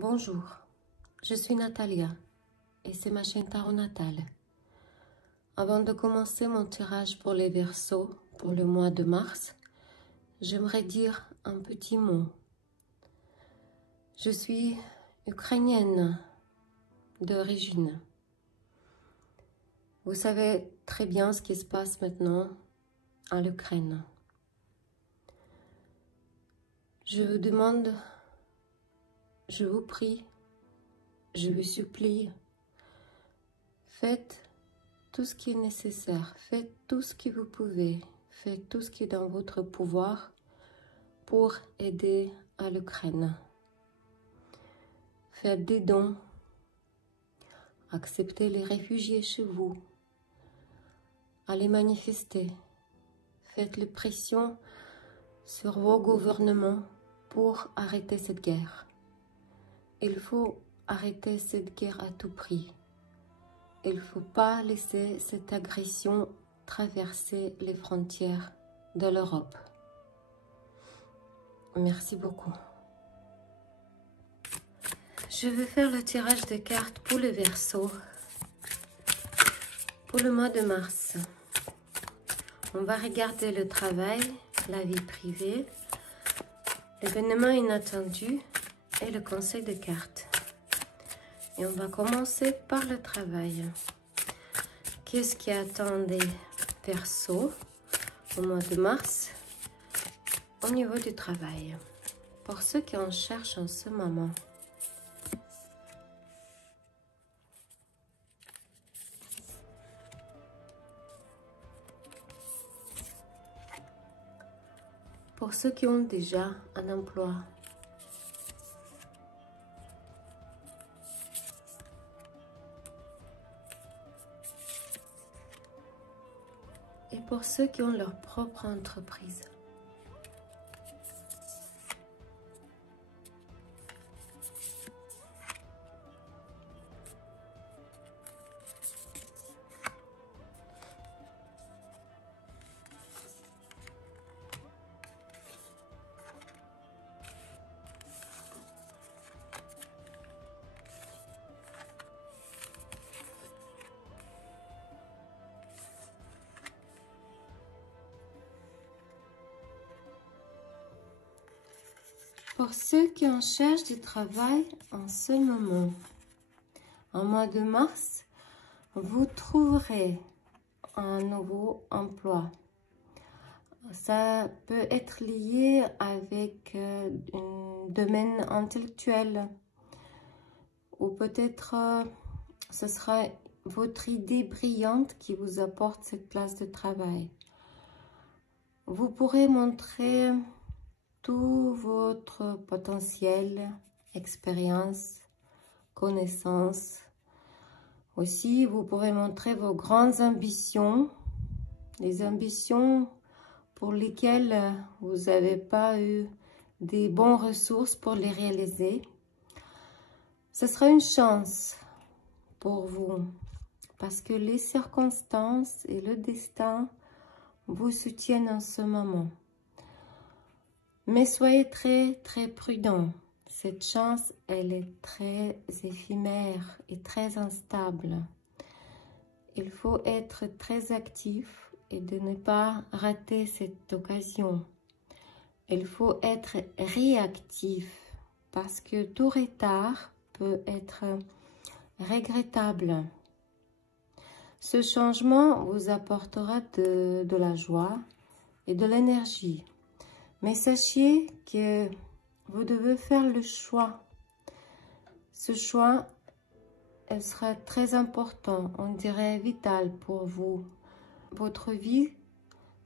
Bonjour, je suis Natalia et c'est ma chaîne Tarot Natale. Avant de commencer mon tirage pour les Verseaux pour le mois de mars, j'aimerais dire un petit mot. Je suis ukrainienne d'origine. Vous savez très bien ce qui se passe maintenant en Ukraine. Je vous demande, je vous prie, je vous supplie, faites tout ce qui est nécessaire, faites tout ce que vous pouvez, faites tout ce qui est dans votre pouvoir pour aider à l'Ukraine. Faites des dons, acceptez les réfugiés chez vous, allez manifester, faites les pressions sur vos gouvernements pour arrêter cette guerre. Il faut arrêter cette guerre à tout prix. Il ne faut pas laisser cette agression traverser les frontières de l'Europe. Merci beaucoup. Je vais faire le tirage de cartes pour le Verseau pour le mois de mars. On va regarder le travail, la vie privée, l'événement inattendu et le conseil de cartes. Et on va commencer par le travail. Qu'est-ce qui attend des Verseaux au mois de mars au niveau du travail? Pour ceux qui en cherchent en ce moment. Pour ceux qui ont déjà un emploi. Et pour ceux qui ont leur propre entreprise. Pour ceux qui en cherchent du travail en ce moment, en mois de mars, vous trouverez un nouveau emploi. Ça peut être lié avec un domaine intellectuel ou peut-être ce sera votre idée brillante qui vous apporte cette place de travail. Vous pourrez montrer tout votre potentiel, expérience, connaissances. Aussi, vous pourrez montrer vos grandes ambitions, les ambitions pour lesquelles vous n'avez pas eu des bonnes ressources pour les réaliser. Ce sera une chance pour vous parce que les circonstances et le destin vous soutiennent en ce moment. Mais soyez très prudents. Cette chance, elle est très éphémère et très instable. Il faut être très actif et de ne pas rater cette occasion. Il faut être réactif parce que tout retard peut être regrettable. Ce changement vous apportera de la joie et de l'énergie. Mais sachez que vous devez faire le choix. Ce choix, elle sera très important, on dirait vital pour vous. Votre vie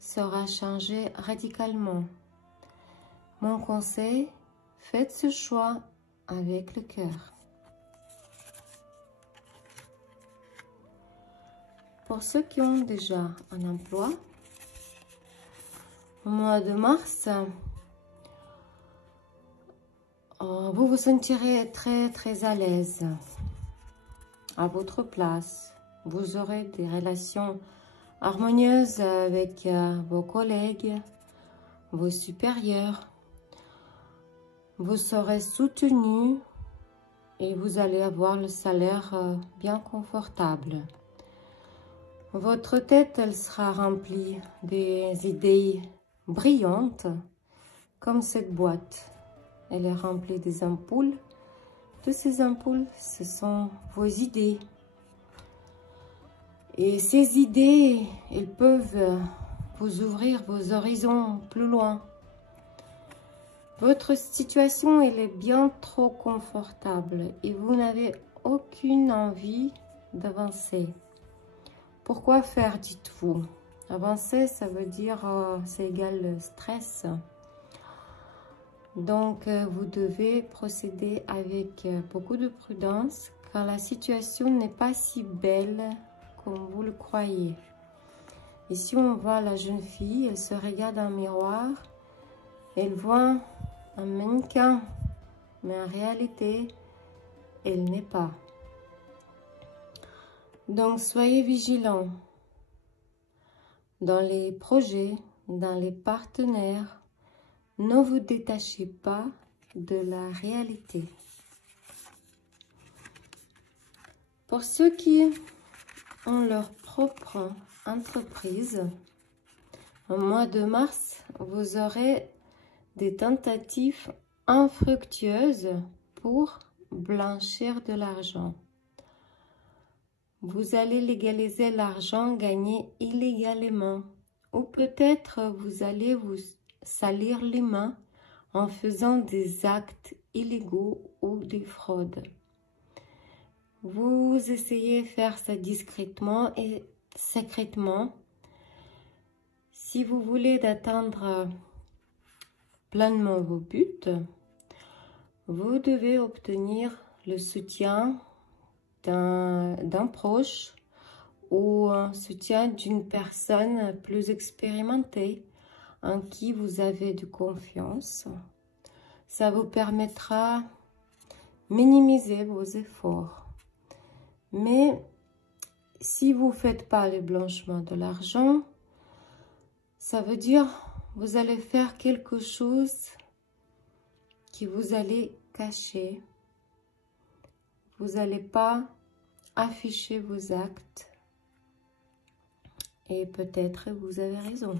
sera changée radicalement. Mon conseil, faites ce choix avec le cœur. Pour ceux qui ont déjà un emploi, au mois de mars, vous vous sentirez très à l'aise à votre place. Vous aurez des relations harmonieuses avec vos collègues, vos supérieurs. Vous serez soutenu et vous allez avoir le salaire bien confortable. Votre tête, elle sera remplie des idées brillantes, comme cette boîte. Elle est remplie des ampoules. Toutes ces ampoules, ce sont vos idées. Et ces idées, elles peuvent vous ouvrir vos horizons plus loin. Votre situation, elle est bien trop confortable et vous n'avez aucune envie d'avancer. Pourquoi faire, dites-vous? Avancer, ça veut dire, c'est égal stress. Donc, vous devez procéder avec beaucoup de prudence car la situation n'est pas si belle comme vous le croyez. Ici, on voit la jeune fille, elle se regarde dans le miroir, elle voit un mannequin, mais en réalité, elle n'est pas. Donc, soyez vigilants dans les projets, dans les partenaires. Ne vous détachez pas de la réalité. Pour ceux qui ont leur propre entreprise, au mois de mars, vous aurez des tentatives infructueuses pour blanchir de l'argent. Vous allez légaliser l'argent gagné illégalement. Ou peut-être vous allez vous salir les mains en faisant des actes illégaux ou des fraudes. Vous essayez de faire ça discrètement et secrètement. Si vous voulez atteindre pleinement vos buts, vous devez obtenir le soutien d'un proche ou un soutien d'une personne plus expérimentée en qui vous avez de confiance. Ça vous permettra de minimiser vos efforts. Mais si vous ne faites pas le blanchiment de l'argent, ça veut dire que vous allez faire quelque chose que vous allez cacher. Vous n'allez pas afficher vos actes. Et peut-être vous avez raison.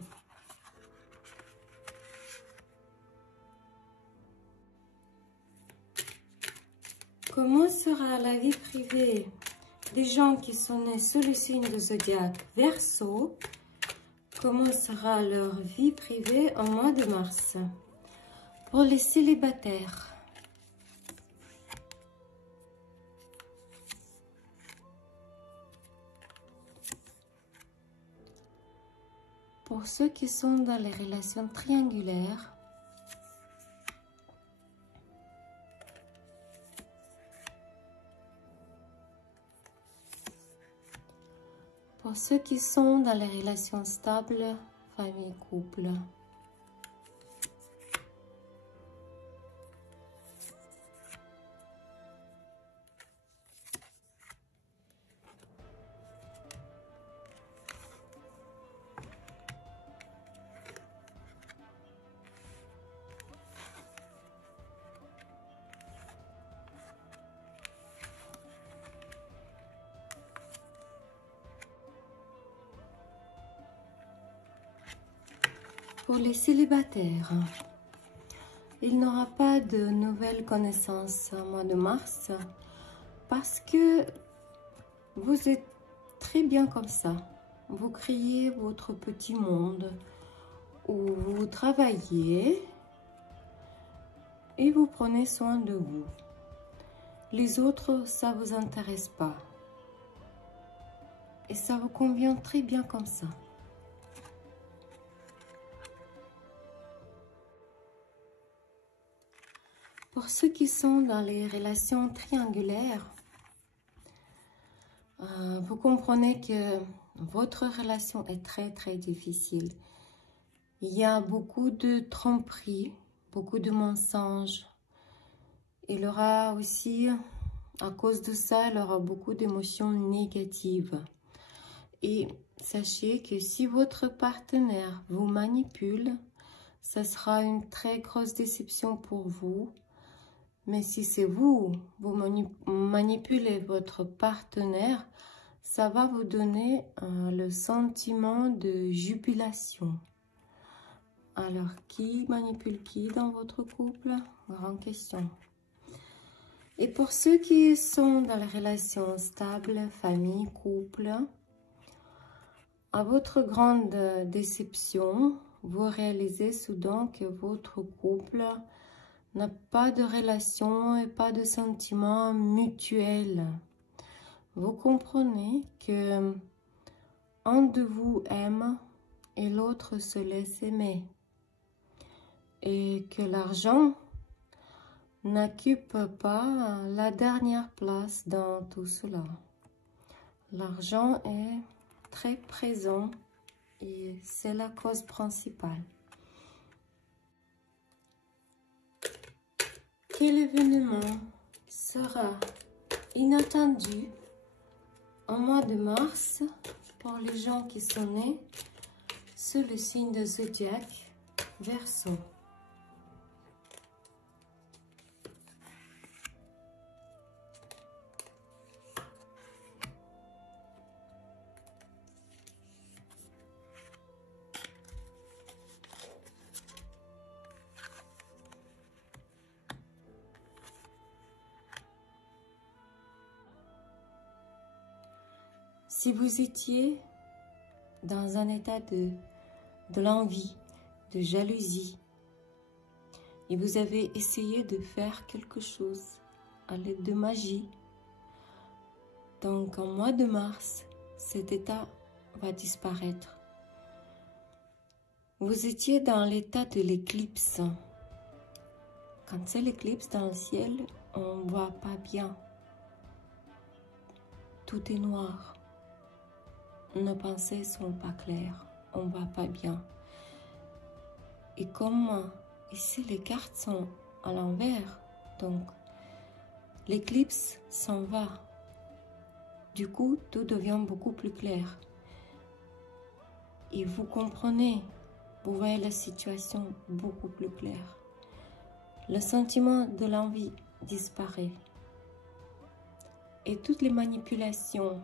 Comment sera la vie privée des gens qui sont nés sous le signe de zodiaque Verseau? Comment sera leur vie privée au mois de mars? Pour les célibataires. Pour ceux qui sont dans les relations triangulaires. Pour ceux qui sont dans les relations stables, famille, couple. Pour les célibataires, il n'y aura pas de nouvelles connaissances au mois de mars parce que vous êtes très bien comme ça. Vous créez votre petit monde où vous travaillez et vous prenez soin de vous. Les autres, ça ne vous intéresse pas. Et ça vous convient très bien comme ça. Pour ceux qui sont dans les relations triangulaires, vous comprenez que votre relation est très difficile. Il y a beaucoup de tromperies, beaucoup de mensonges. Il y aura aussi, à cause de ça, il y aura beaucoup d'émotions négatives. Et sachez que si votre partenaire vous manipule, ça sera une très grosse déception pour vous. Mais si c'est vous manipulez votre partenaire, ça va vous donner le sentiment de jubilation. Alors, qui manipule qui dans votre couple? Grande question. Et pour ceux qui sont dans les relations stables, famille, couple, à votre grande déception, vous réalisez soudain que votre couple n'a pas de relation et pas de sentiments mutuels. Vous comprenez que un de vous aime et l'autre se laisse aimer. Et que l'argent n'occupe pas la dernière place dans tout cela. L'argent est très présent et c'est la cause principale. Quel événement sera inattendu au mois de mars pour les gens qui sont nés sous le signe de zodiaque Verseau? Si vous étiez dans un état de l'envie, de jalousie, et vous avez essayé de faire quelque chose à l'aide de magie, donc en mois de mars, cet état va disparaître. Vous étiez dans l'état de l'éclipse. Quand c'est l'éclipse dans le ciel, on ne voit pas bien. Tout est noir. Nos pensées sont pas claires, on voit pas bien. Et comme ici les cartes sont à l'envers, donc l'éclipse s'en va. Du coup, tout devient beaucoup plus clair. Et vous comprenez, vous voyez la situation beaucoup plus claire. Le sentiment de l'envie disparaît. Et toutes les manipulations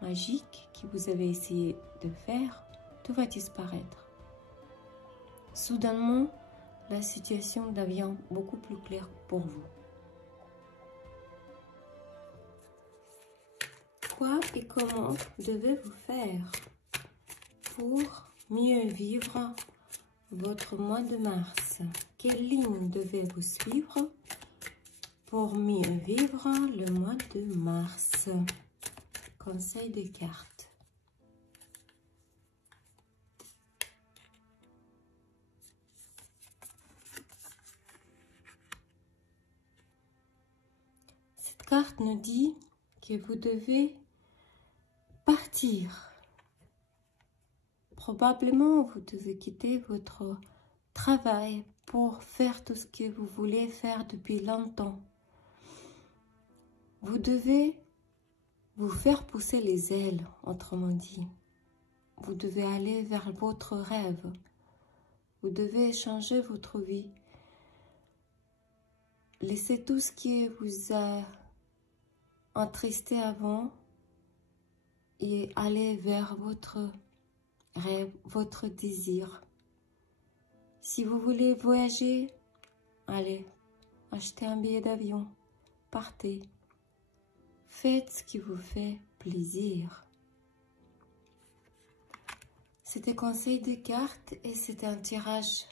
magique que vous avez essayé de faire, tout va disparaître. Soudainement, la situation devient beaucoup plus claire pour vous. Quoi et comment devez-vous faire pour mieux vivre votre mois de mars? Quelle ligne devez-vous suivre pour mieux vivre le mois de mars? Conseil des cartes. Cette carte nous dit que vous devez partir. Probablement, vous devez quitter votre travail pour faire tout ce que vous voulez faire depuis longtemps. Vous devez vous faire pousser les ailes, autrement dit. Vous devez aller vers votre rêve. Vous devez changer votre vie. Laissez tout ce qui vous a attristé avant et allez vers votre rêve, votre désir. Si vous voulez voyager, allez, achetez un billet d'avion, partez. Faites ce qui vous fait plaisir. C'était conseil de cartes et c'était un tirage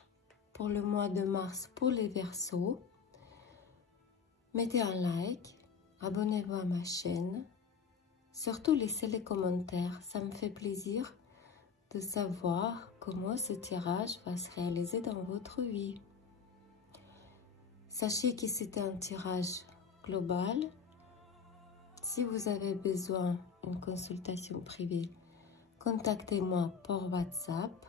pour le mois de mars pour les Verseaux. Mettez un like, abonnez-vous à ma chaîne. Surtout laissez les commentaires, ça me fait plaisir de savoir comment ce tirage va se réaliser dans votre vie. Sachez que c'était un tirage global. Si vous avez besoin d'une consultation privée, contactez-moi par WhatsApp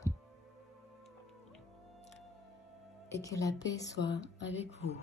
et que la paix soit avec vous.